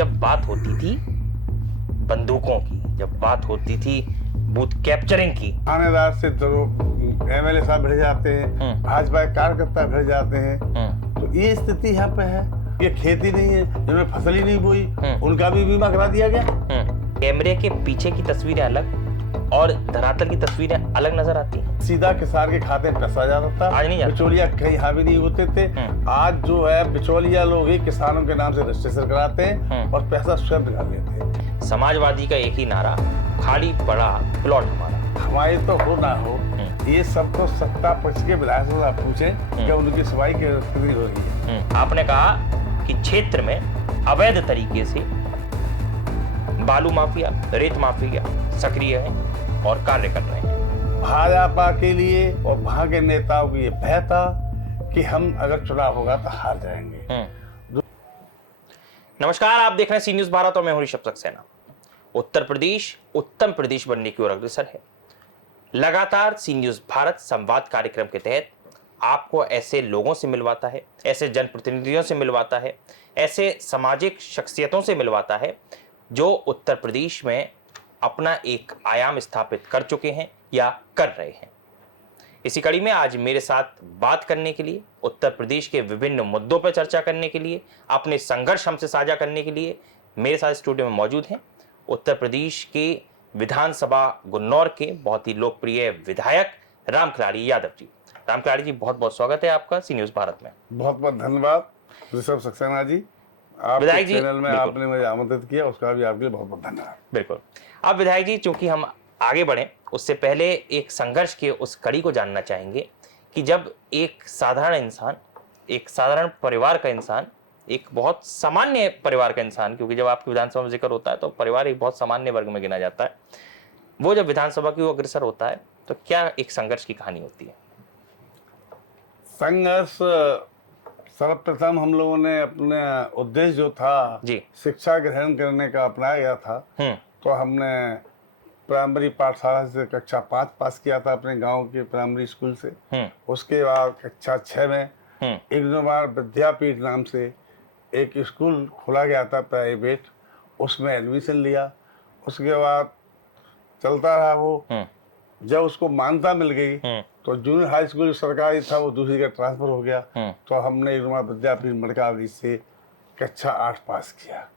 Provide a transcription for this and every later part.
जब बात होती थी बंदूकों की, जब बात होती थी बूथ कैप्चरिंग की, थानेदार से एमएलए साहब भिड़ जाते हैं, भाजपा के कार्यकर्ता भिड़ जाते हैं, तो ये स्थिति यहाँ पे है। ये खेती नहीं है, जिन्होंने फसल ही नहीं बोई उनका भी बीमा करा दिया गया। कैमरे के पीछे की तस्वीरें अलग और धरातल की तस्वीरें अलग नजर आती हैं। सीधा किसान के खाते में पैसा जाता था, आज नहीं जाता। बिचौलिया कहीं हावी नहीं होते थे। आज जो है बिचौलिया लोग ही किसानों के नाम से रजिस्ट्रेशन कराते हैं और पैसा स्वयं निकाल लेते हैं। समाजवादी का एक ही नारा, खाली पड़ा प्लॉट हमारा। हमारी तो हो ना हो, ये सब तो सत्ता पक्ष के विधायक से आप पूछे कि उनकी सुनवाई कितनी हो रही है। आपने कहा कि क्षेत्र में अवैध तरीके से बालू माफिया, रेत माफिया सक्रिय है और कार्य कर रहे हैं। भाजपा के लिए और वहां के नेताओं की ये भय था कि हम अगर चुनाव होगा तो हार जाएंगे। नमस्कार, आप देख रहे हैं सी न्यूज भारत और मैं हूं ऋषभ सक्सेना। उत्तर प्रदेश उत्तम प्रदेश बनने की ओर अग्रसर है। लगातार सी न्यूज भारत संवाद कार्यक्रम के तहत आपको ऐसे लोगों से मिलवाता है, ऐसे जनप्रतिनिधियों से मिलवाता है, ऐसे सामाजिक शख्सियतों से मिलवाता है जो उत्तर प्रदेश में अपना एक आयाम स्थापित कर चुके हैं या कर रहे हैं। इसी कड़ी में आज मेरे साथ बात करने के लिए, उत्तर प्रदेश के विभिन्न मुद्दों पर चर्चा करने के लिए, अपने संघर्ष हमसे साझा करने के लिए मेरे साथ स्टूडियो में मौजूद हैं उत्तर प्रदेश के विधानसभा गुन्नौर के बहुत ही लोकप्रिय विधायक राम खिलाड़ी यादव जी। राम खिलाड़ी जी, बहुत बहुत स्वागत है आपका सी न्यूज भारत में। बहुत बहुत धन्यवाद ऋषभ सक्सेना जी, विधायक जी, चैनल में आपने मुझे आमंत्रित किया, उसका भी आपके लिए बहुत बहुत धन्यवाद। बिल्कुल। अब विधायक जी, चूंकि हम आगे बढ़ें उससे पहले एक संघर्ष के उस कड़ी को जानना चाहेंगे कि जब एक साधारण इंसान, एक साधारण परिवार का इंसान, एक बहुत सामान्य परिवार का इंसान, क्योंकि जब आपकी विधानसभा में जिक्र होता है तो परिवार एक बहुत सामान्य वर्ग में गिना जाता है, वो जब विधानसभा की ओर अग्रसर होता है तो क्या एक संघर्ष की कहानी होती है? संघर्ष सर्वप्रथम हम लोगों ने अपने उद्देश्य जो था जी। शिक्षा ग्रहण करने का अपनाया गया था। तो हमने प्राइमरी पाठशाला से कक्षा 5 पास किया था अपने गांव के प्राइमरी स्कूल से। उसके बाद कक्षा 6 में इग्नोबार विद्यापीठ नाम से एक स्कूल खोला गया था प्राइवेट, उसमें एडमिशन लिया। उसके बाद चलता रहा वो। जब उसको मान्यता मिल गई तो जूनियर हाई स्कूल सरकारी था वो दूसरी का ट्रांसफर हो गया। तो हमने इग्नोबार विद्यापीठ मड़कावली से कक्षा 8 पास किया।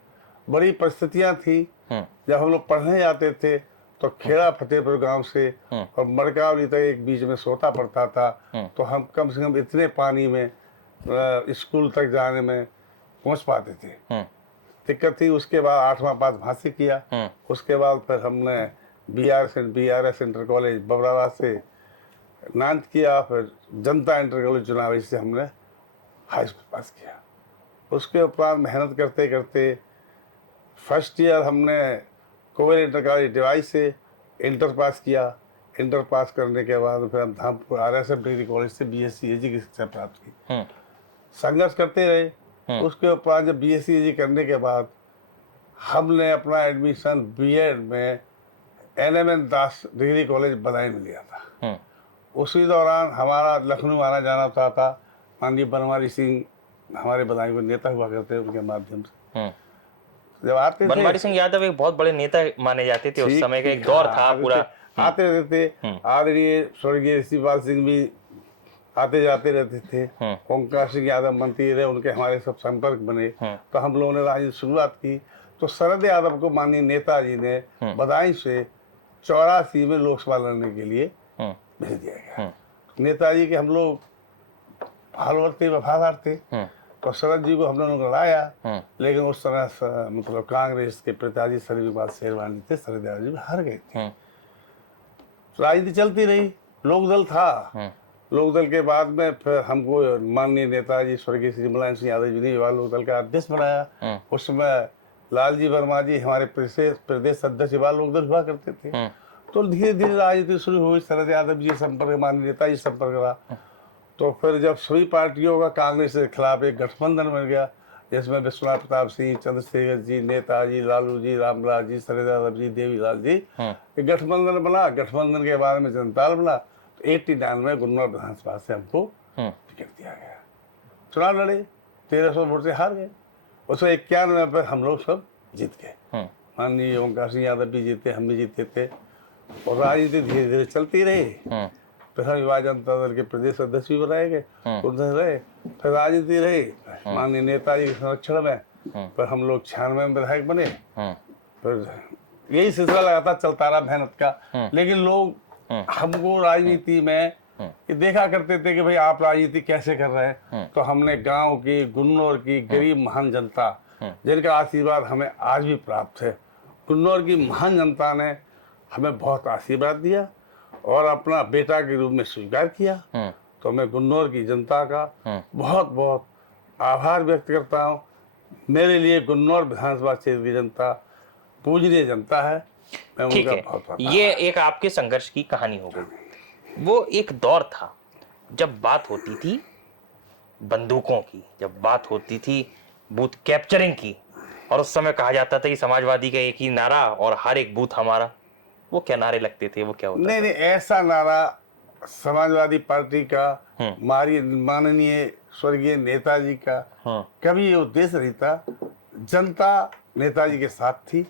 बड़ी परिस्थितियां थी। जब हम लोग पढ़ने जाते थे तो खेड़ा फतेहपुर गांव से और मड़कावली तक एक बीच में सोता पड़ता था। तो हम कम से कम इतने पानी में स्कूल तक जाने में पहुंच पाते थे, दिक्कत थी। उसके बाद 8वां पास वहाँ से किया। उसके बाद फिर हमने BRS इंटर कॉलेज बबराबाद से 9th किया। फिर जनता इंटर कॉलेज चुनावी से हमने हाई स्कूल पास किया। उसके उपरांत मेहनत करते करते फर्स्ट ईयर हमने कोविल इंटर कॉलेज डिवाइस से इंटर पास किया। इंटर पास करने के बाद फिर हम धामपुर RSF डिग्री कॉलेज से BSc AG की शिक्षा प्राप्त की। संघर्ष करते रहे। उसके उपरांत जब BSc AG करने के बाद हमने अपना एडमिशन BEd में NMN दास डिग्री कॉलेज बदायूं में लिया था। उसी दौरान हमारा लखनऊ आना जाना होता था। माननीय बनवारी सिंह हमारे बदायूं के नेता हुआ करते, उनके माध्यम से जब आते थे। बनवारी सिंह यादव एक बहुत बड़े नेता माने जाते थे उस समय का, एक दौर था पूरा। आते रहते थे। आदरणीय स्वर्गीय ऋषिपाल सिंह भी आते जाते रहते थे। ओंकार सिंह यादव मंत्री रहे, उनके हमारे सब संपर्क बने। तो हम लोगों ने राजनीति शुरुआत की। तो शरद यादव को माननीय नेताजी ने बदायूं से 84 में लोकसभा लड़ने के लिए भेज दिया गया। नेताजी के हम लोग फॉलोअर थे, वफादार थे। तो शरद जी को हम लोगों ने लड़ाया, लेकिन उस समय मतलब कांग्रेस के पिताजी शरीफपाल शेरवानी थे, शरद यादव जी हार गए थे। राजनीति चलती रही, लोकदल था। लोकदल के बाद में फिर हमको माननीय नेताजी स्वर्गीय श्री मुलायम सिंह यादव जी ने युवा लोकदल का अध्यक्ष बनाया। उस समय लालजी वर्मा जी हमारे प्रदेश अध्यक्ष युवा लोकदल हुआ करते थे। तो धीरे धीरे राजनीति शुरू हुई। शरद यादव जी संपर्क, माननीय नेताजी संपर्क रहा। तो फिर जब सभी पार्टियों का कांग्रेस के खिलाफ एक गठबंधन बन गया, जिसमें विश्वनाथ प्रताप सिंह, चंद्रशेखर जी, नेताजी, लालू जी, रामलाल जी, शरद यादव जी, देवीलाल जी, एक गठबंधन बना। गठबंधन के बाद में जनता दल बना। तो 89 में गुन्नौर विधानसभा से हमको टिकट दिया गया। चुनाव लड़े, 1300 वोट से हार गए। उसमें 91 में हम लोग सब जीत गए। माननीय ओंकार सिंह यादव भी जीते, हम भी जीते थे, और राजनीति धीरे धीरे चलती रही। फिर हम युवा जनता दल के प्रदेश अध्यक्ष भी बनाए गए, उधर रहे, फिर राजनीति रही। माननीय नेताजी के संरक्षण में फिर हम लोग 96 में विधायक बने। फिर यही सिलसिला लगातार चलता रहा मेहनत का। लेकिन लोग हमको राजनीति में ये देखा करते थे कि भाई आप राजनीति कैसे कर रहे हैं। तो हमने गांव की, गुन्नौर की गरीब महान जनता, जिनका आशीर्वाद हमें आज भी प्राप्त है, गुन्नौर की महान जनता ने हमें बहुत आशीर्वाद दिया और अपना बेटा के रूप में स्वीकार किया। तो मैं गुन्नौर की जनता का बहुत बहुत आभार व्यक्त करता हूँ। मेरे लिए गुन्नौर विधानसभा क्षेत्र की जनता पूजनीय जनता है। मैं ठीक उनका है, बहुत ये एक आपके संघर्ष की कहानी हो गई। वो एक दौर था जब बात होती थी बंदूकों की, जब बात होती थी बूथ कैप्चरिंग की, और उस समय कहा जाता था कि समाजवादी का एक ही नारा और हर एक बूथ हमारा। वो क्या नारे लगते थे, वो क्या होता नहीं था? नहीं, ऐसा नारा समाजवादी पार्टी का, माननीय स्वर्गीय नेताजी का कभी ये उद्देश्य नहीं था। जनता नेताजी के साथ थी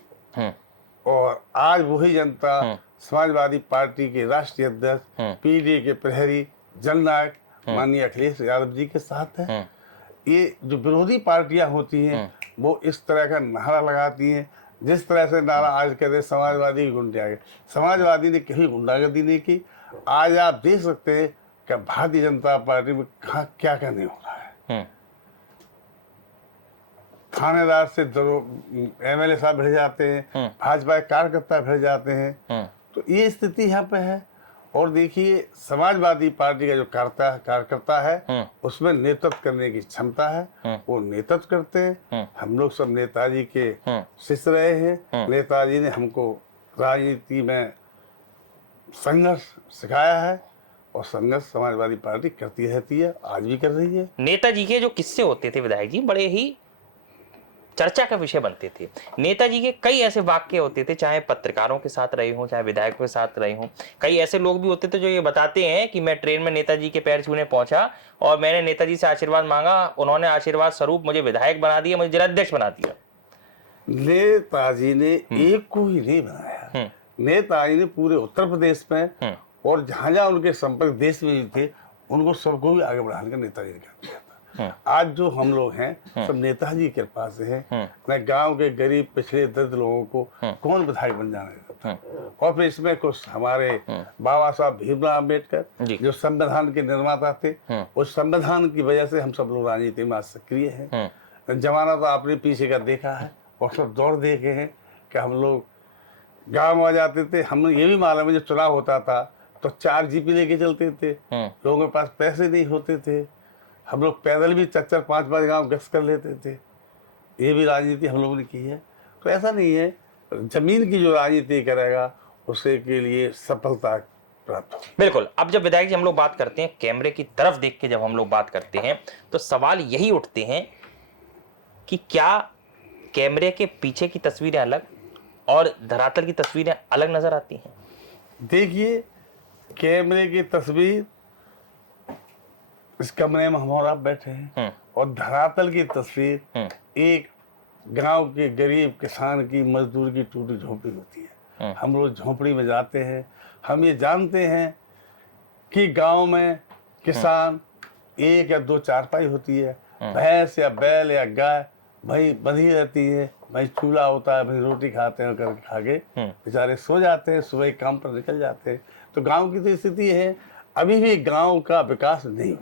और आज वही जनता समाजवादी पार्टी के राष्ट्रीय अध्यक्ष, पीडीए के प्रहरी, जननायक माननीय अखिलेश यादव जी के साथ है। ये जो विरोधी पार्टियां होती हैं वो इस तरह का नारा लगाती हैं, जिस तरह से नारा आज कहते हैं समाजवादी की गुंडागर्दी। समाजवादी ने कहीं गुंडागर्दी नहीं की। आज आप देख सकते हैं कि भारतीय जनता पार्टी में कहाँ क्या क्या नहीं हो रहा है। थानेदार से एमएलए साहब भिड़ जाते हैं, भाजपा के कार्यकर्ता भिड़ जाते हैं। तो ये स्थिति यहाँ पे है। और देखिए, समाजवादी पार्टी का जो कार्यकर्ता है उसमें नेतृत्व करने की क्षमता है, वो नेतृत्व करते हैं। हम लोग सब नेताजी के शिष्य रहे हैं। नेताजी ने हमको राजनीति में संघर्ष सिखाया है और संघर्ष समाजवादी पार्टी करती रहती है, आज भी कर रही है। नेताजी के जो किस्से होते थे विधायक जी, बड़े ही चर्चा का विषय बनते थे। नेताजी के कई ऐसे वाक्य होते थे, चाहे पत्रकारों के साथ रहे हों, चाहे विधायकों के साथ रहे हों। कई ऐसे लोग भी होते थे जो ये बताते हैं कि मैं ट्रेन में नेताजी के पैर छूने पहुंचा और मैंने नेताजी से आशीर्वाद मांगा, उन्होंने आशीर्वाद स्वरूप मुझे विधायक बना दिया, मुझे जिलाध्यक्ष बना दिया। नेताजी ने एक को ही नहीं बनाया, नेताजी ने पूरे उत्तर प्रदेश में और जहां जहां उनके संपर्क देश में भी थे, उनको सबको भी आगे बढ़ाने का नेताजी ने काम किया था। आज जो हम लोग हैं सब नेताजी के कृपा से हैं। मैं गांव के गरीब पिछड़े दर्द लोगों को कौन विधायक बन जाने देता। और फिर इसमें कुछ हमारे बाबा साहब भीमराव अम्बेडकर जो संविधान के निर्माता थे, उस संविधान की वजह से हम सब लोग राजनीति में आज सक्रिय हैं। जमाना तो आपने पीछे का देखा है और सब दौर देखे हैं कि हम लोग गाँव में आ जाते थे। हम ये भी मालूम है, जब चुनाव होता था तो 4 जीपी लेके चलते थे, लोगों के पास पैसे नहीं होते थे, हम लोग पैदल भी 4-4, 5-5 गांव गश्त कर लेते थे। ये भी राजनीति हम लोगों ने की है। तो ऐसा नहीं है, जमीन की जो राजनीति करेगा उसे के लिए सफलता प्राप्त हो। बिल्कुल। अब जब विधायक जी हम लोग बात करते हैं, कैमरे की तरफ देख के जब हम लोग बात करते हैं, तो सवाल यही उठते हैं कि क्या कैमरे के पीछे की तस्वीरें अलग और धरातल की तस्वीरें अलग नजर आती हैं? देखिए, कैमरे की तस्वीर इस कमरे में हम और आप बैठे हैं और धरातल की तस्वीर एक गांव के गरीब किसान की, मजदूर की टूटी झोपड़ी होती है। हम लोग झोपड़ी में जाते हैं, हम ये जानते हैं कि गांव में किसान 1 या 2 चारपाई होती है, भैंस या बैल या गाय भाई बंधी रहती है, भाई चूल्हा होता है, भाई रोटी खाते हैं, करके खा के बेचारे सो जाते हैं, सुबह काम पर निकल जाते हैं। तो गांव की तो स्थिति है, अभी भी गांव का विकास नहीं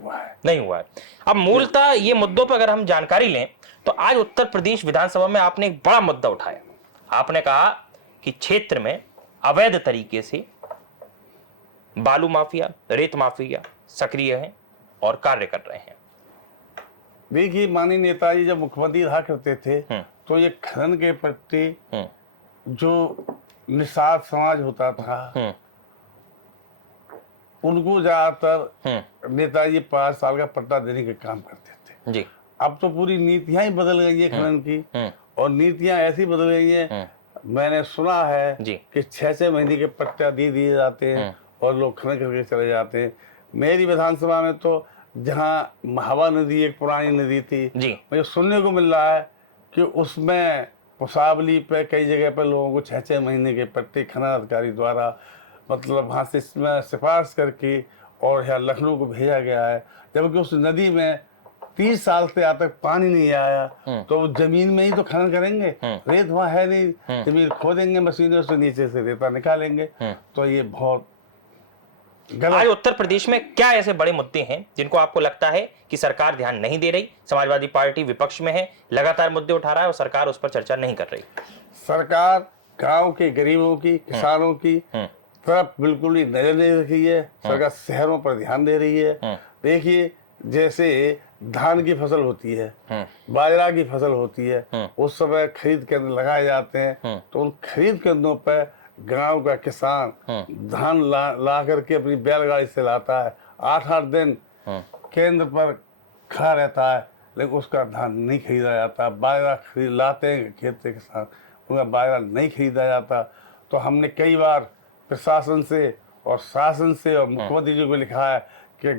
हुआ है। अब मूलतः ये मुद्दों पर अगर हम जानकारी लें तो आज उत्तर प्रदेश विधानसभा में आपने एक बड़ा मुद्दा उठाया। आपने कहा कि क्षेत्र में अवैध तरीके से बालू माफिया, रेत माफिया सक्रिय हैं और कार्य कर रहे हैं। देखिए, माननीय नेताजी जब मुख्यमंत्री रहा करते थे तो ये खनन के प्रति जो निषाद समाज होता था उनको ज्यादातर नेताजी 5 साल का पट्टा देने के काम करते थे जी। अब तो पूरी नीतियां ही बदल गई है खनन की, और नीतियां ऐसी बदल गई हैं, मैंने सुना है कि 6-6 महीने के पट्टा दे दिए जाते हैं और लोग खनन करके चले जाते हैं। मेरी विधानसभा में तो जहाँ महावा नदी एक पुरानी नदी थी, मुझे सुनने को मिल रहा है कि उसमें पुसावली पे कई जगह पर लोगों को 6-6 महीने के पट्टे खनन अधिकारी द्वारा मतलब वहाँ से इसमें सिफारिश करके और यहाँ लखनऊ को भेजा गया है, जबकि उस नदी में 30 साल से आज तक पानी नहीं आया। तो वो जमीन में ही तो खनन करेंगे, रेत वहाँ है नहीं, जमीन खोदेंगे मशीनों से, नीचे से रेता निकालेंगे। तो ये बहुत गलत। आज उत्तर प्रदेश में क्या ऐसे बड़े मुद्दे हैं जिनको आपको लगता है कि सरकार ध्यान नहीं दे रही? समाजवादी पार्टी विपक्ष में है, लगातार मुद्दे उठा रहा है और सरकार उस पर चर्चा नहीं कर रही। सरकार गांव के गरीबों की, किसानों की तरफ बिल्कुल ही नजर नहीं रखी है। सरकार शहरों पर ध्यान दे रही है। देखिए, जैसे धान की फसल होती है, बाजरा की फसल होती है, उस समय खरीद केंद्र लगाए जाते हैं, तो उन खरीद केंद्रों पर गांव का किसान धान ला करके अपनी बैलगाड़ी से लाता है, 8-8 दिन केंद्र पर खड़ा रहता है, लेकिन उसका धान नहीं खरीदा जाता। बाजरा खरीद लाते हैं खेत से किसान, उनका बाजरा नहीं खरीदा जाता। तो हमने कई बार प्रशासन से और शासन से और मुख्यमंत्री जी को लिखा है कि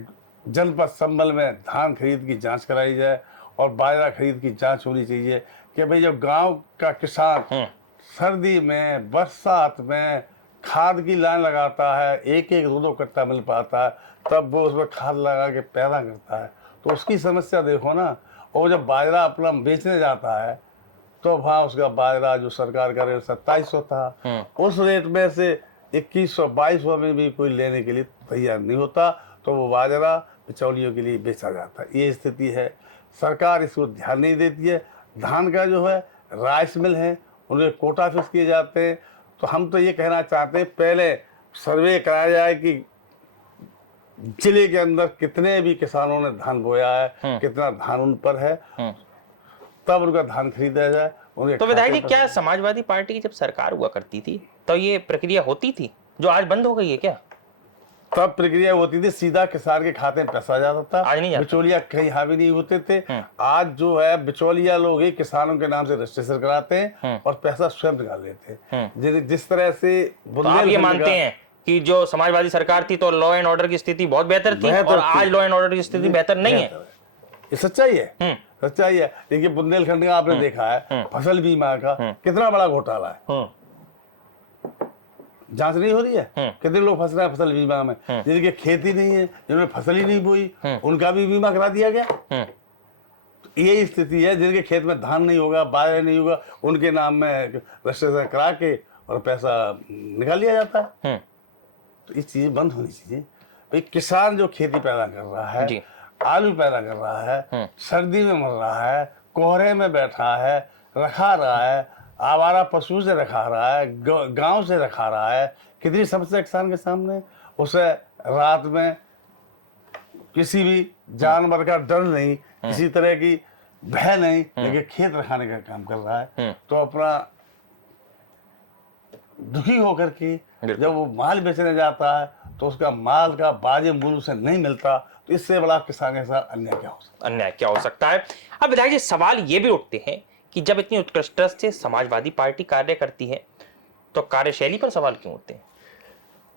जनपद संबल में धान खरीद की जांच कराई जाए और बाजरा खरीद की जांच होनी चाहिए कि भाई जब गांव का किसान सर्दी में, बरसात में खाद की लाइन लगाता है, एक एक दो कट्टा मिल पाता है, तब वो उसमें खाद लगा के पैदा करता है, तो उसकी समस्या देखो ना। और जब बाजरा अपना बेचने जाता है तो वहाँ उसका बाजरा जो सरकार का रेट 2700 था, उस रेट में से 2100-2200 में भी कोई लेने के लिए तैयार नहीं होता, तो वो बाजरा बिचौलियों के लिए बेचा जाता है। ये स्थिति है, सरकार इसको ध्यान नहीं देती है। धान का जो है राइस मिल है, उन्हें कोटा फिक्स किए जाते हैं। तो हम तो ये कहना चाहते हैं, पहले सर्वे कराया जाए कि जिले के अंदर कितने भी किसानों ने धान बोया है, कितना धान उन पर है, तब उनका धान खरीदा जाए। तो विधायक जी, क्या समाजवादी पार्टी की जब सरकार हुआ करती थी तो ये प्रक्रिया होती थी जो आज बंद हो गई है क्या? तब प्रक्रिया होती थी, सीधा किसान के खाते में पैसा जाता था, आज नहीं जाता। बिचौलिया कहीं हावी नहीं होते थे। आज जो है बिचौलिया लोग ही किसानों के नाम से रजिस्ट्रेशन कराते हैं और पैसा स्वयं निकाल लेते हैं। जिस तरह से तो आप ये मानते हैं कि जो समाजवादी सरकार थी तो लॉ एंड ऑर्डर की स्थिति बहुत बेहतर थी और आज लॉ एंड ऑर्डर की स्थिति बेहतर नहीं है? ये सच्चाई है, सच्चाई है। देखिए, बुंदेलखंड का आपने देखा है, फसल बीमा का कितना बड़ा घोटाला है, जांच नहीं हो रही है। कितने लोग फंस रहे हैं फसल बीमा में, जिनकी खेती नहीं है, जिन्होंने फसल ही नहीं बोई, उनका भी बीमा करा दिया गया। तो ये स्थिति है, जिनके खेत में धान नहीं होगा, बाजरा नहीं होगा, उनके नाम में रजिस्ट्रेशन करा के और पैसा निकाल लिया जाता है। तो ये चीज बंद होनी चाहिए। भाई, किसान जो खेती पैदा कर रहा है, आलू पैदा कर रहा है, सर्दी में मर रहा है, कोहरे में बैठा है, रखा रहा है, आवारा पशु से रखा रहा है, गांव से रखा रहा है, कितनी समस्या किसान के सामने। उसे रात में किसी भी जानवर का डर नहीं, किसी तरह की भय नहीं, लेकिन खेत रखाने का काम कर रहा है। तो अपना दुखी होकर के जब वो माल बेचने जाता है तो उसका माल का वाजिब मूल्य उसे नहीं मिलता, तो इससे बड़ा किसान के साथ अन्याय क्या हो सकता है? अन्याय क्या हो सकता है? अब विधायक जी, सवाल ये भी उठते हैं कि जब इतनी उत्कृष्टता से समाजवादी पार्टी कार्य करती है तो कार्यशैली पर सवाल क्यों उठते हैं?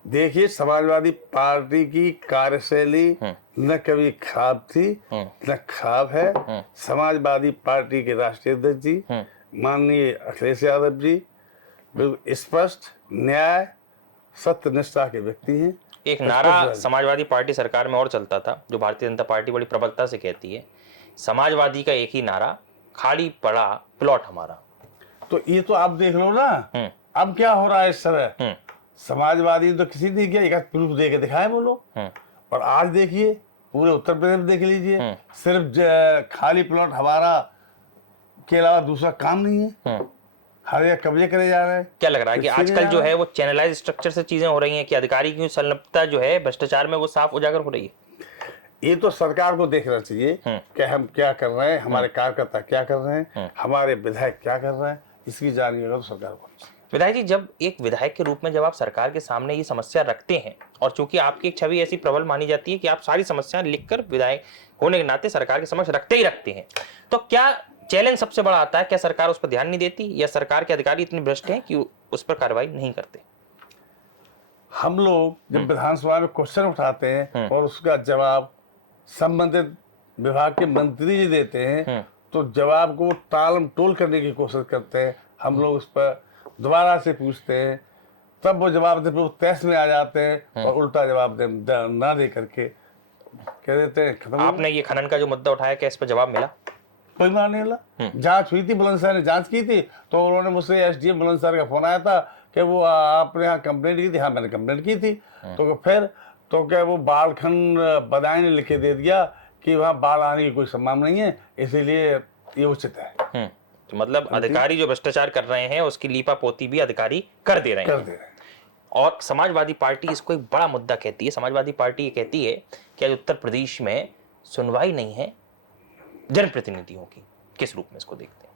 देखिए, समाजवादी पार्टी की कार्यशैली न कभी खराब थी न खराब है। समाजवादी पार्टी के राष्ट्रीय अध्यक्ष जी माननीय अखिलेश यादव जी बिल्कुल स्पष्ट, न्याय, सत्य निष्ठा के व्यक्ति हैं। एक नारा समाजवादी पार्टी सरकार में और चलता था जो भारतीय जनता पार्टी बड़ी प्रबलता से कहती है, समाजवादी का एक ही नारा, खाली पड़ा प्लॉट हमारा। तो ये तो आप देख लो ना, अब क्या हो रहा है इस समय। समाजवादी तो किसी ने किया, एक प्रूफ दे के दिखाए वो लोग। और आज देखिए, पूरे उत्तर प्रदेश में देख लीजिए, सिर्फ खाली प्लॉट हमारा के अलावा दूसरा काम नहीं है, हर एक कब्जे करे जा रहे हैं। क्या लग रहा है कि आजकल जो है वो चैनलाइज स्ट्रक्चर से चीजें हो रही हैं कि अधिकारी की संलिप्तता जो है भ्रष्टाचार में वो साफ उजागर हो रही है? ये तो सरकार को देखना चाहिए कि हम क्या कर रहे हैं, हमारे कार्यकर्ता क्या कर रहे हैं, हमारे विधायक क्या कर रहे हैं, इसकी जानकारी तो सरकार को। विधायक जी, जब एक विधायक के रूप में जब आप सरकार के सामने ये समस्या रखते हैं और चूंकि आपकी एक छवि ऐसी प्रबल मानी जाती है कि आप सारी समस्याएं लिखकर विधायक होने के नाते सरकार के समक्ष रखते ही रखते हैं, तो क्या चैलेंज सबसे बड़ा आता है? क्या सरकार उस पर ध्यान नहीं देती या सरकार के अधिकारी इतने भ्रष्ट हैं कि उस पर कार्रवाई नहीं करते? हम लोग जब विधानसभा में क्वेश्चन उठाते हैं और उसका जवाब संबंधित विभाग के मंत्री जी देते हैं, तो जवाब को टाल मटोल करने की कोशिश करते हैं, हम लोग उस पर दोबारा से पूछते हैं, तब वो जवाब दे, वो तहस में आ जाते हैं और उल्टा जवाब ना दे करके कह देते हैं खत्म। आपने ये खनन का जो मुद्दा उठाया, क्या इस पर जवाब मिला? कोई मान नहीं मिला। जांच हुई थी, बुलंदशहर ने जांच की थी, तो उन्होंने मुझसे एसडीएम बुलंदशहर का फोन आया था कि वो आपने यहाँ कंप्लेंट की थी। हाँ, मैंने कंप्लेंट की थी। तो फिर तो क्या वो बाल खंड बदायूं ने लिख के दे दिया कि वहाँ बाढ़ आने की कोई संभावना नहीं है, इसीलिए ये उचित है। तो मतलब अधिकारी जो भ्रष्टाचार कर रहे हैं उसकी लीपा पोती भी अधिकारी कर दे रहे हैं। और समाजवादी पार्टी इसको एक बड़ा मुद्दा कहती है। समाजवादी पार्टी ये कहती है कि आज उत्तर प्रदेश में सुनवाई नहीं है जनप्रतिनिधियों की। किस रूप में इसको देखते हैं?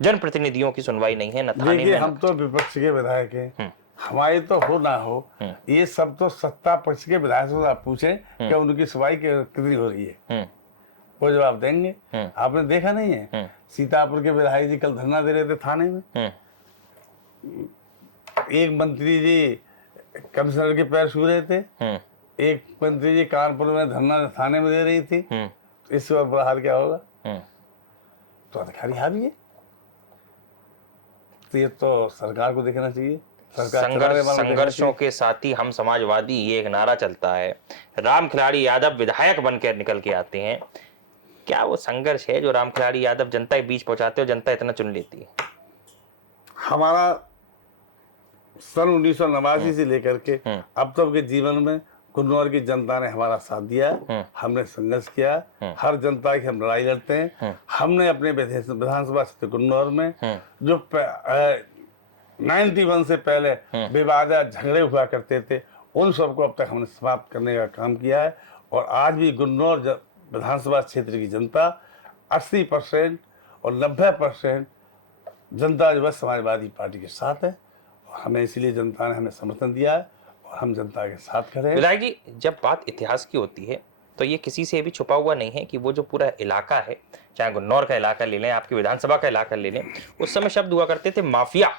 जनप्रतिनिधियों की सुनवाई नहीं है, न थाने में। हम तो विपक्ष के विधायक हैं, हमारी तो हो ना हो, ये सब तो सत्ता पक्ष के विधायक से आप पूछें कि उनकी सुनवाई कितनी हो रही है, वो जवाब देंगे। आपने देखा नहीं है, सीतापुर के विधायक जी कल धरना दे रहे थे थाने में, एक मंत्री जी कमिश्नर के पैर छू रहे थे, एक मंत्री जी कानपुर में धरना थाने में दे रही थी। इस बार बुरा हाल क्या होगा? तो अधिकारी हावी है, तो ये तो सरकार को देखना चाहिए। संघर्षों के साथ ही हम समाजवादी, ये एक नारा चलता है। राम खिलाड़ी यादव विधायक बनकर निकल के आते हैं। क्या वो संघर्ष है जो राम खिलाड़ी यादव जनता के बीच पहुंचाते हो, जनता इतना चुन लेती है? हमारा सन 1989 से लेकर के अब तक के जीवन में गुन्नौर की जनता ने हमारा साथ दिया, हमने संघर्ष किया, हर जनता की हम लड़ाई लड़ते हैं। हमने अपने विधानसभा क्षेत्र गुन्नौर में जो 91 से पहले विवाद झगड़े हुआ करते थे, उन सबको अब तक हमने समाप्त करने का काम किया है। और आज भी गुन्नौर विधानसभा क्षेत्र की जनता 80% और 90% जनता जो है समाजवादी पार्टी के साथ है, और हमें इसलिए जनता ने हमें समर्थन दिया है और हम जनता के साथ खड़े हैं। विधायक जी, जब बात इतिहास की होती है तो ये किसी से भी छुपा हुआ नहीं है कि वो जो पूरा इलाका है, चाहे गुन्नौर का इलाका ले लें, आपकी विधानसभा का इलाका ले लें, उस समय शब्द हुआ करते थे माफिया,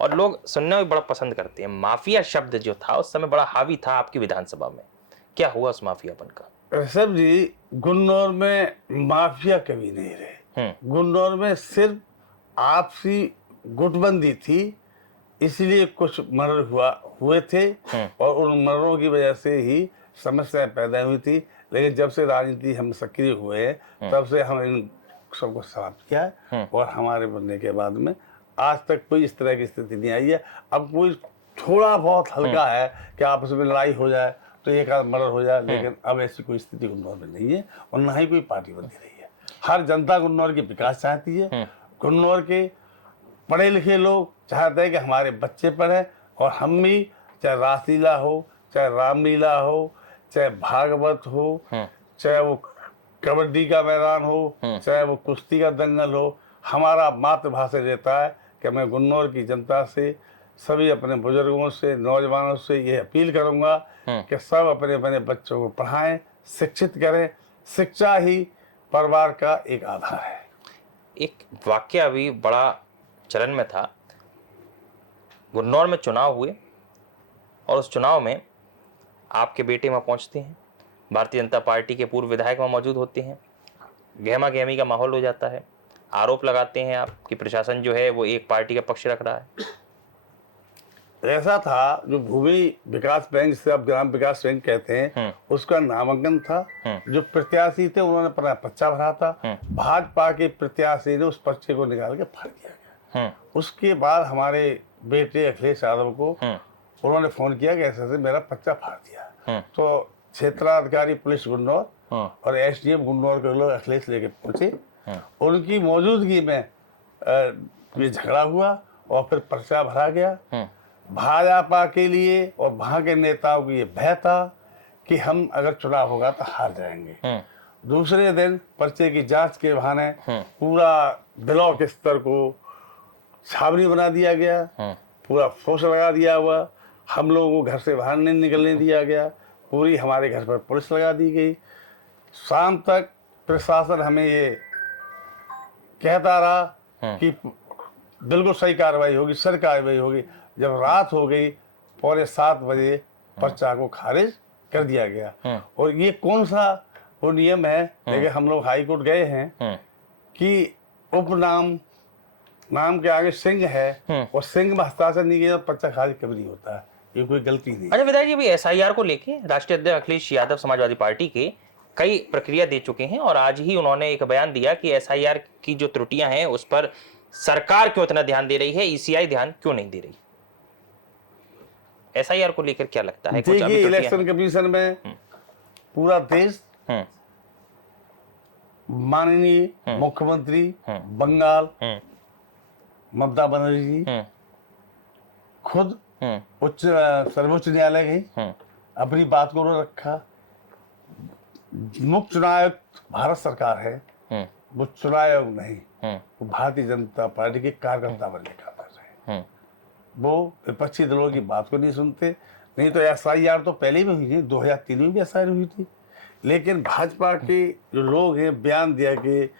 और लोग सुनना भी बड़ा पसंद करते हैं। माफिया शब्द जो था उस समय बड़ा हावी था आपकी विधानसभा में। क्या हुआ उस माफियापन का? ऋषभ जी, गुन्नौर में माफिया कभी नहीं रहे। गुन्नौर में सिर्फ आपसी गुटबंदी थी, इसलिए कुछ मर्डर हुए थे और उन मर्डरों की वजह से ही समस्याएं पैदा हुई थी। लेकिन जब से राजनीति हम सक्रिय हुए हैं, तब से हम इन सबको समाप्त किया है, और हमारे बनने के बाद में आज तक कोई इस तरह की स्थिति नहीं आई है। अब कोई थोड़ा बहुत हल्का है कि आपस में लड़ाई हो जाए तो एक आध मर्डर हो जाए, लेकिन अब ऐसी कोई स्थिति गुन्नौर में नहीं है, और ना ही कोई पार्टी बनती रही है। हर जनता गुन्नौर की विकास चाहती है। गुन्नौर के पढ़े लिखे लोग चाहते हैं कि हमारे बच्चे पढ़े, और हम भी, चाहे रासलीला हो, चाहे रामलीला हो, चाहे भागवत हो, चाहे वो कबड्डी का मैदान हो, चाहे वो कुश्ती का दंगल हो, हमारा मातृभाषा रहता है कि मैं गुन्नौर की जनता से, सभी अपने बुजुर्गों से, नौजवानों से ये अपील करूंगा कि सब अपने अपने बच्चों को पढ़ाएं, शिक्षित करें। शिक्षा ही परिवार का एक आधार है। एक वाकया अभी बड़ा चलन में था, गुन्नौर में चुनाव हुए और उस चुनाव में आपके बेटे वहाँ पहुँचते हैं, भारतीय जनता पार्टी के पूर्व विधायक वहाँ मौजूद होते हैं, गहमा गहमी का माहौल हो जाता है, आरोप लगाते हैं आप कि प्रशासन जो है वो एक पार्टी का पक्ष रख रहा है। ऐसा था, जो भूमि विकास बैंक से अब ग्राम विकास बैंक कहते हैं, उसका नामांकन था। जो प्रत्याशी थे उन्होंने अपना पर्चा भरा था, भाजपा के प्रत्याशी ने उस पर्चे को निकाल के फाड़ दिया गया। उसके बाद हमारे बेटे अखिलेश यादव को उन्होंने फोन किया कि ऐसे मेरा पर्चा फाड़ दिया। तो क्षेत्राधिकारी पुलिस गुन्नौर और एसडीएम गुन्नौर के लोग अखिलेश लेके पहुंचे, उनकी मौजूदगी में ये झगड़ा हुआ और फिर पर्चा भरा गया। भाजपा के लिए और वहां के नेताओं को ये भय था कि हम अगर चुनाव होगा तो हार जाएंगे। दूसरे दिन पर्चे की जांच के बहाने पूरा ब्लॉक स्तर को छावनी बना दिया गया, पूरा फोर्स लगा दिया हुआ, हम लोगों को घर से बाहर नहीं निकलने दिया गया, पूरी हमारे घर पर पुलिस लगा दी गई। शाम तक प्रशासन हमें ये कहता रहा कि बिल्कुल सही कार्रवाई होगी, सर कार्रवाई होगी। जब रात हो गई 6:45 बजे पर्चा को खारिज कर दिया गया। और ये कौन सा वो नियम है, लेकिन हम लोग हाई कोर्ट गए हैं कि उपनाम नाम के आगे सिंह है और सिंह में हस्ताक्षर नहीं किया तो पर्चा खारिज कभी नहीं होता है, ये कोई गलती नहीं। अच्छा विधायक जी, अभी एसआईआर को लेके राष्ट्रीय अध्यक्ष अखिलेश यादव समाजवादी पार्टी के कई प्रक्रिया दे चुके हैं और आज ही उन्होंने एक बयान दिया कि एसआईआर की जो त्रुटियां हैं उस पर सरकार क्यों इतना ध्यान दे रही है, ईसीआई ध्यान क्यों नहीं दे रही। एसआईआर को लेकर क्या लगता है? कुछ देखिए, इलेक्शन कमीशन में पूरा देश माननीय मुख्यमंत्री बंगाल ममता बनर्जी जी खुद सर्वोच्च न्यायालय गई, अपनी बात को रखा। मुख्य चुनाव आयुक्त भारत सरकार है, वो चुनाव आयोग नहीं, वो भारतीय जनता पार्टी के कार्यकर्ता बनने का कर रहे हैं। वो विपक्षी दलों की बात को नहीं सुनते। नहीं तो एसआईआर तो पहले भी हुई थी, 2003 में भी एसआईआर हुई थी, लेकिन भाजपा के जो लोग हैं बयान दिया कि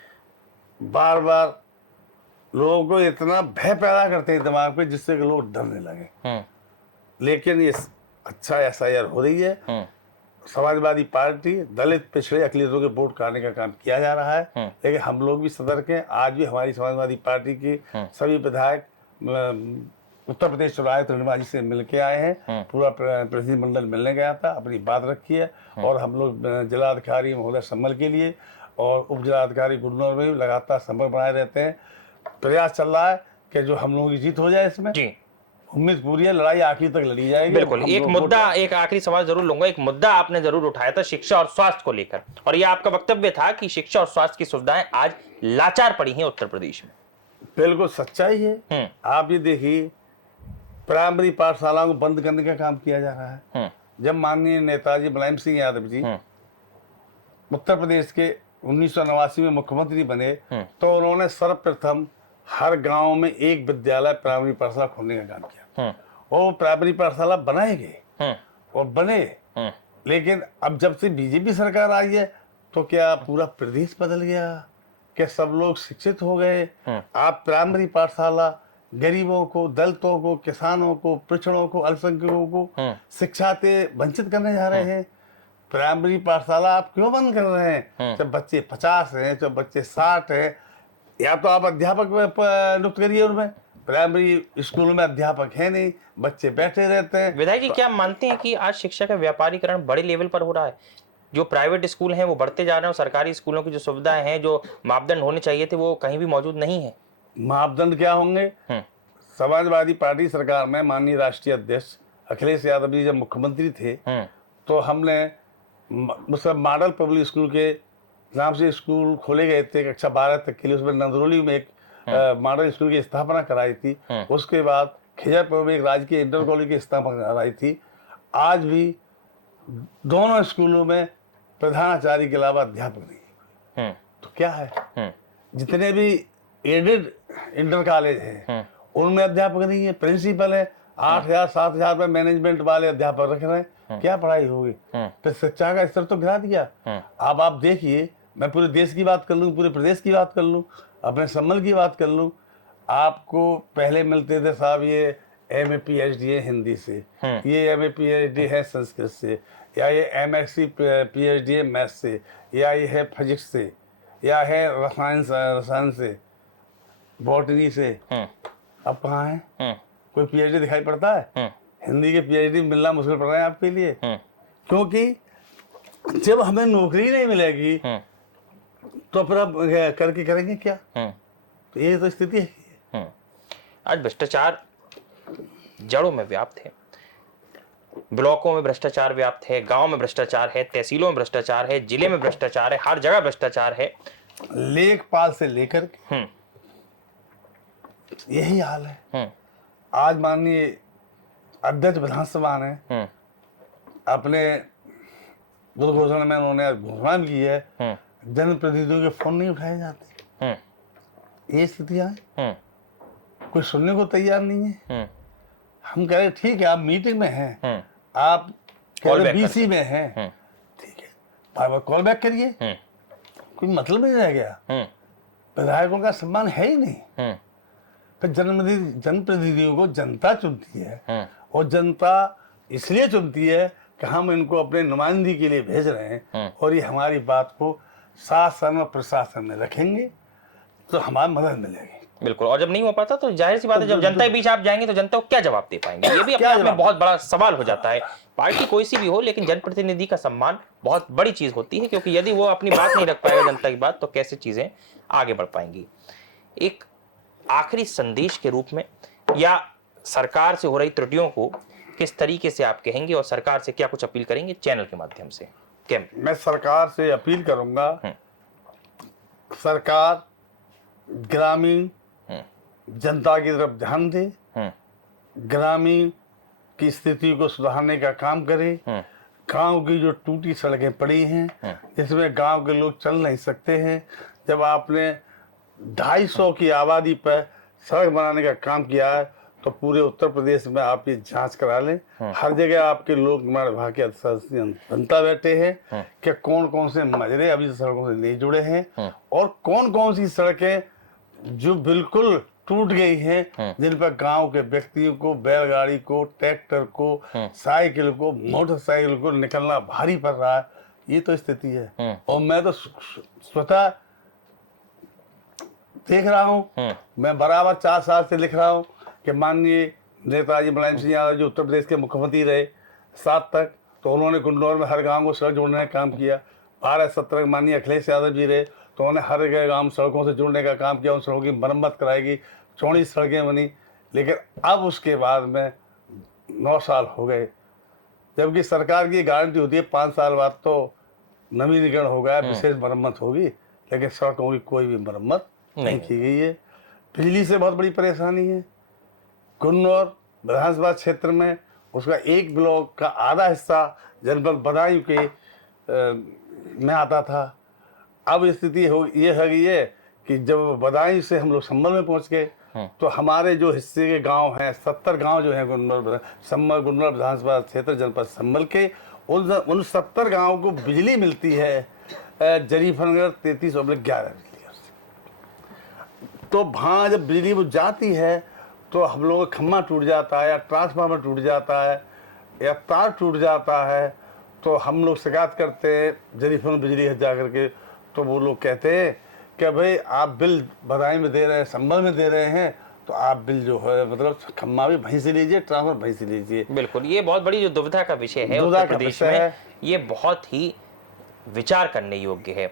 बार बार लोगों को इतना भय पैदा करते हैं दिमाग पे जिससे कि लोग डरने लगे। लेकिन ये अच्छा एसआईआर हो रही है। समाजवादी पार्टी दलित पिछड़े अकलियतों के वोट काटने का काम किया जा रहा है, लेकिन हम लोग भी सतर्क हैं। आज भी हमारी समाजवादी पार्टी के सभी विधायक उत्तर प्रदेश चुनाव आयुक्त रणबाजी से मिलके आए हैं। पूरा प्रतिनिधिमंडल मिलने गया था, अपनी बात रखी है। और हम लोग जिलाधिकारी महोदय सम्मल के लिए और उप जिलाधिकारी गुरुनगर में भी लगातार संपर्क बनाए रहते हैं। प्रयास चल रहा है कि जो हम लोगों की जीत हो जाए। इसमें जी उम्मीद पूरी है, लड़ाई आखिर तक लड़ी जाएगी। बिल्कुल। एक मुद्दा, एक आखिरी सवाल जरूर लूंगा। एक मुद्दा आपने जरूर उठाया था शिक्षा और स्वास्थ्य को लेकर, और यह आपका वक्तव्य था कि शिक्षा और स्वास्थ्य की सुविधाएं आज लाचार पड़ी हैं उत्तर प्रदेश में। बिल्कुल सच्चाई है। आप ये देखिए, प्राइमरी पाठशालाओं को बंद करने का काम किया जा रहा है। जब माननीय नेताजी मुलायम सिंह यादव जी उत्तर प्रदेश के 1989 में मुख्यमंत्री बने तो उन्होंने सर्वप्रथम हर गांव में एक विद्यालय प्राइमरी पाठशाला खोलने का काम किया और प्राइमरी पाठशाला बनाए गए और बने। लेकिन अब जब से बीजेपी सरकार आई है तो क्या पूरा प्रदेश बदल गया? क्या सब लोग शिक्षित हो गए? आप प्राइमरी पाठशाला गरीबों को, दलितों को, किसानों को, पिछड़ों को, अल्पसंख्यकों को शिक्षा से वंचित करने जा रहे हैं। प्राइमरी पाठशाला आप क्यों बंद कर रहे हैं? जब बच्चे 50 हैं, जब बच्चे 60 हैं, या तो आप अध्यापक नियुक्त करिए उनमें। प्राइमरी स्कूल में अध्यापक है नहीं, बच्चे बैठे रहते हैं। विधायक जी, क्या मानते हैं कि आज शिक्षा का व्यापारीकरण बड़े लेवल पर हो रहा है? जो प्राइवेट स्कूल हैं वो बढ़ते जा रहे हैं और सरकारी स्कूलों की जो सुविधाएं हैं, जो मापदंड होने चाहिए थे, वो कहीं भी मौजूद नहीं है। मापदंड क्या होंगे? समाजवादी पार्टी सरकार में माननीय राष्ट्रीय अध्यक्ष अखिलेश यादव जी जब मुख्यमंत्री थे तो हमने मॉडल पब्लिक स्कूल के नाम से स्कूल खोले गए थे कक्षा 12 तक के लिए। उसमें नंदरौली में एक मॉडल स्कूल की स्थापना कराई थी। उसके बाद खिजरपुर में एक राजकीय इंटर कॉलेज की स्थापना कराई थी। आज भी दोनों स्कूलों में प्रधानाचार्य के अलावा अध्यापक नहीं है। तो क्या है? जितने भी एडेड इंटर कॉलेज हैं उनमें अध्यापक नहीं है, प्रिंसिपल है। 8,000 7,000 रुपये मैनेजमेंट वाले अध्यापक रख रहे हैं, क्या पढ़ाई होगी? तो शिक्षा का स्तर तो गिरा दिया। अब आप देखिए, मैं पूरे देश की बात कर लूँ, पूरे प्रदेश की बात कर लूँ, अपने सम्मल की बात कर लूँ। आपको पहले मिलते थे साहब ये MA PhD है हिंदी से, ये MA PhD है संस्कृत से, या ये MSc PhD है मैथ से, या ये है फिजिक्स से, या है रसायन से, बॉटनी से। अब कहाँ है? कोई PhD दिखाई पड़ता है? हिंदी के PhD मिलना मुश्किल पड़ रहा है आपके लिए, क्योंकि जब हमें नौकरी नहीं मिलेगी तो फिर अब करके करेंगे क्या? तो ये तो स्थिति है। आज भ्रष्टाचार जड़ों में व्याप्त है, ब्लॉकों में भ्रष्टाचार व्याप्त है, गांव में भ्रष्टाचार है, तहसीलों में भ्रष्टाचार है, जिले में भ्रष्टाचार है, हर जगह भ्रष्टाचार है। लेखपाल से लेकर यही हाल है। आज माननीय अध्यक्ष विधानसभा ने अपने उद्घोषणा में उन्होंने घोषणा की है जनप्रतिनिधियों के फोन नहीं उठाए जाते। ये स्थितियां कोई सुनने को तैयार नहीं है। हम कह रहे ठीक है, आप मीटिंग में हैं, आप BC में हैं, ठीक है, बार बार कॉल बैक करिए, कोई मतलब नहीं रह गया। विधायकों का सम्मान है ही नहीं। फिर जनप्रतिनिधियों को जनता चुनती है और जनता इसलिए चुनती है कि हम इनको अपने नुमाइंदगी के लिए भेज रहे हैं और ये हमारी बात को शासन और प्रशासन में रखेंगे तो हमारी मदद मिलेगी। बिल्कुल, और जब नहीं हो पाता तो जाहिर सी बात है, जब जनता के बीच आप जाएंगे तो जनता को क्या जवाब दे पाएंगे, ये भी अपने आप में बहुत बड़ा सवाल हो जाता है। पार्टी कोई सी भी हो, लेकिन जनप्रतिनिधि का सम्मान बहुत बड़ी चीज होती है, क्योंकि यदि वो अपनी बात नहीं रख पाएगा जनता की बात, तो कैसे चीजें आगे बढ़ पाएंगी। एक आखिरी संदेश के रूप में, या सरकार से हो रही त्रुटियों को किस तरीके से आप कहेंगे, और सरकार से क्या कुछ अपील करेंगे चैनल के माध्यम से? मैं सरकार से अपील करूंगा, सरकार ग्रामीण जनता की तरफ ध्यान दे, ग्रामीण की स्थिति को सुधारने का काम करे। गांव की जो टूटी सड़कें पड़ी हैं, जिसमें गांव के लोग चल नहीं सकते हैं, जब आपने 250 की आबादी पर सड़क बनाने का काम किया है, तो पूरे उत्तर प्रदेश में आप ये जांच करा लें। हर जगह आपके लोक निर्माण विभाग के जनता बैठे हैं कि कौन कौन से मजरे अभी सड़कों से नहीं जुड़े हैं, और कौन कौन सी सड़कें जो बिल्कुल टूट गई हैं, जिन पर गांव के व्यक्तियों को, बैलगाड़ी को, ट्रैक्टर को, साइकिल को, मोटरसाइकिल को निकलना भारी पड़ रहा है। ये तो स्थिति है। और मैं तो स्वतः देख रहा हूँ, मैं बराबर 4 साल से लिख रहा हूँ कि माननीय नेताजी मुलायम सिंह यादव जो उत्तर प्रदेश के मुख्यमंत्री रहे 7 तक, तो उन्होंने गुंडौर में हर गांव को सड़क जोड़ने का काम किया। 12-17 माननीय अखिलेश यादव जी रहे, तो उन्होंने हर गांव सड़कों से जोड़ने का काम किया, उन सड़कों की मरम्मत कराएगी, चौड़ी सड़कें बनी। लेकिन अब उसके बाद में 9 साल हो गए, जबकि सरकार की गारंटी होती है 5 साल बाद तो नवीनीकरण होगा, विशेष मरम्मत होगी, लेकिन सड़कों की कोई भी मरम्मत नहीं की गई है। बिजली से बहुत बड़ी परेशानी है। गुन्नौर विधानसभा क्षेत्र में उसका एक ब्लॉक का आधा हिस्सा जनपद बदायूं के में आता था। अब स्थिति ये है कि जब बदायूं से हम लोग संभल में पहुंच गए, तो हमारे जो हिस्से के गांव हैं, 70 गांव जो हैं गुन्नौर विधानसभा क्षेत्र जनपद संभल के, उन 70 गाँव को बिजली मिलती है जरीफनगर 33/11। तो वहाँ जब बिजली वो जाती है, तो हम लोगों का खम्मा टूट जाता है, या ट्रांसफार्मर टूट जाता है, या तार टूट जाता है, तो हम लोग शिकायत करते हैं जरीफन बिजली घर जा करके। तो वो लोग कहते हैं कि भाई आप बिल बदायूं में दे रहे हैं, संभल में दे रहे हैं, तो आप बिल जो है मतलब खम्मा भी वहीं से लीजिए, ट्रांसफार्मर वहीं से लीजिए। बिल्कुल, ये बहुत बड़ी जो दुविधा का विषय है उत्तर प्रदेश में, ये बहुत ही विचार करने योग्य है।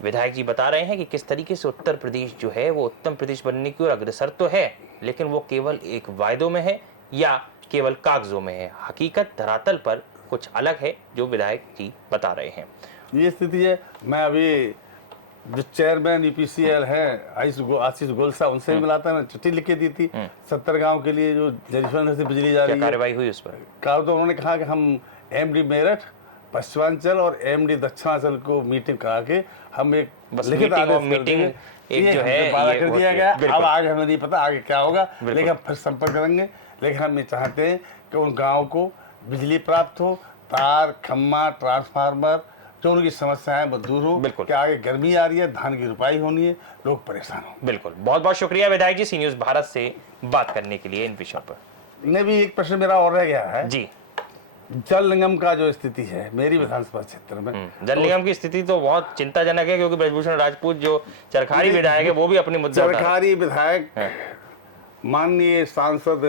विधायक जी बता रहे हैं कि किस तरीके से उत्तर प्रदेश जो है वो उत्तम प्रदेश बनने की ओर अग्रसर तो है, लेकिन वो केवल एक वायदों में है या केवल कागजों में है। हकीकत धरातल पर कुछ अलग है, जो विधायक जी बता रहे हैं। ये स्थिति है। मैं अभी जो चेयरमैन ईपीसीएल है आशीष गोलसा, उनसे भी मिला था, मैं चिट्ठी लिख के दी थी 70 गांव के लिए जो जरीफनगर से बिजली जा रही है। कार्रवाई हुई उस पर? तो उन्होंने कहा कि हम एमडी मेरठ, पश्चिमांचल और एमडी दक्षिणांचल को मीटिंग करा के हम एक लिखित मीटिंग एक जो है कर दिया गया। अब आगे हमें नहीं पता आगे क्या होगा, लेकिन हम फिर संपर्क करेंगे। लेकिन हम ये चाहते हैं कि उन गाँव को बिजली प्राप्त हो, तार, खम्मा, ट्रांसफार्मर, जो उनकी समस्याएं वो दूर हो। कि आगे गर्मी आ रही है, धान की रुपाई होनी है, लोग परेशान हो। बिल्कुल, बहुत बहुत शुक्रिया विधायक जी सी न्यूज़ भारत से बात करने के लिए इन विषयों पर। ने भी एक प्रश्न मेरा और रह गया है जी, जल निगम का जो स्थिति है मेरी विधानसभा क्षेत्र में। जल निगम की स्थिति तो बहुत चिंताजनक है, क्योंकि ब्रजभूषण राजपूत जो चरखारी विधायक है वो भी अपनी मुद्दा चरखारी विधायक माननीय सांसद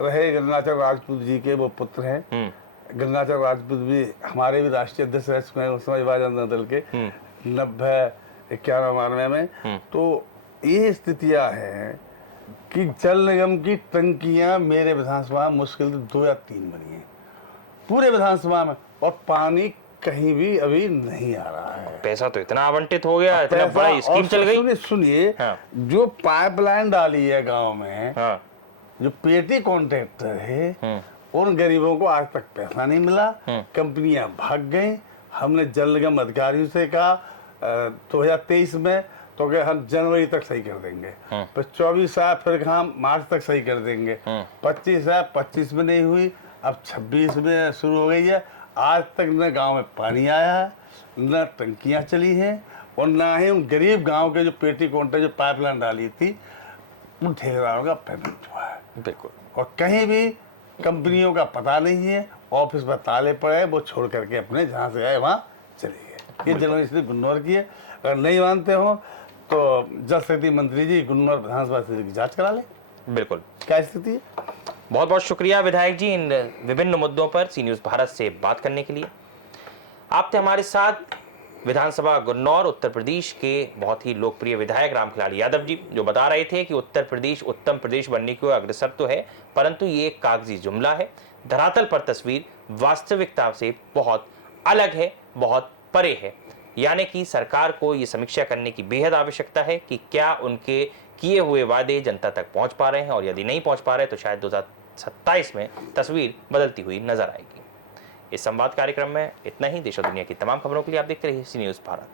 रहे गंगाचरण राजपूत जी के वो पुत्र हैं। गंगाचरण राजपूत भी हमारे भी राष्ट्रीय अध्यक्ष रह चुके हैं समाजवादी जनता दल के 90-91 में। तो ये स्थितियां हैं कि जल निगम की टंकियां मेरे विधानसभा में मुश्किल से 2 या 3 बनी है पूरे विधानसभा में, और पानी कहीं भी अभी नहीं आ रहा है। पैसा तो इतना आवंटित हो गया, इतना बड़ा स्कीम चल गई। सुनिए, जो पाइपलाइन डाली है गांव में, जो पेटी कॉन्ट्रैक्टर है, उन गरीबों को आज तक पैसा नहीं मिला। कंपनियां भाग गई। हमने जल निगम अधिकारियों से कहा 2023 में तो कि हम जनवरी तक सही कर देंगे, फिर 24 आया, फिर हम मार्च तक सही कर देंगे, 25 आया, 25 में नहीं हुई, अब 26 में शुरू हो गई है। आज तक न गांव में पानी आया है, न टंकियां चली हैं, और ना ही उन गरीब गांव के जो पेटी कॉन्ट्रैक्ट जो पाइपलाइन डाली थी उन ठेकेदारों का पेमेंट हुआ है। बिल्कुल, और कहीं भी कंपनियों का पता नहीं है, ऑफिस पर ताले पड़े, वो छोड़ करके अपने जहाँ से आए वहाँ चले गए। ये जनरल इसलिए गुन्नौर की है। अगर नहीं मानते हो तो जल शक्ति मंत्री जी गुन्नौर विधानसभा क्षेत्र की जांच करा ले। बिल्कुल, क्या स्थिति है। बहुत बहुत शुक्रिया विधायक जी इन विभिन्न मुद्दों पर सी न्यूज़ भारत से बात करने के लिए। आप थे हमारे साथ विधानसभा गुन्नौर उत्तर प्रदेश के बहुत ही लोकप्रिय विधायक रामखिलाड़ यादव जी, जो बता रहे थे कि उत्तर प्रदेश उत्तम प्रदेश बनने की ओर अग्रसर तो है, परंतु ये एक कागजी जुमला है। धरातल पर तस्वीर वास्तविकता से बहुत अलग है, बहुत परे है। यानी कि सरकार को ये समीक्षा करने की बेहद आवश्यकता है कि क्या उनके किए हुए वादे जनता तक पहुंच पा रहे हैं, और यदि नहीं पहुंच पा रहे तो शायद 2027 में तस्वीर बदलती हुई नजर आएगी। इस संवाद कार्यक्रम में इतना ही। देश और दुनिया की तमाम खबरों के लिए आप देखते रहिए सी न्यूज़ भारत।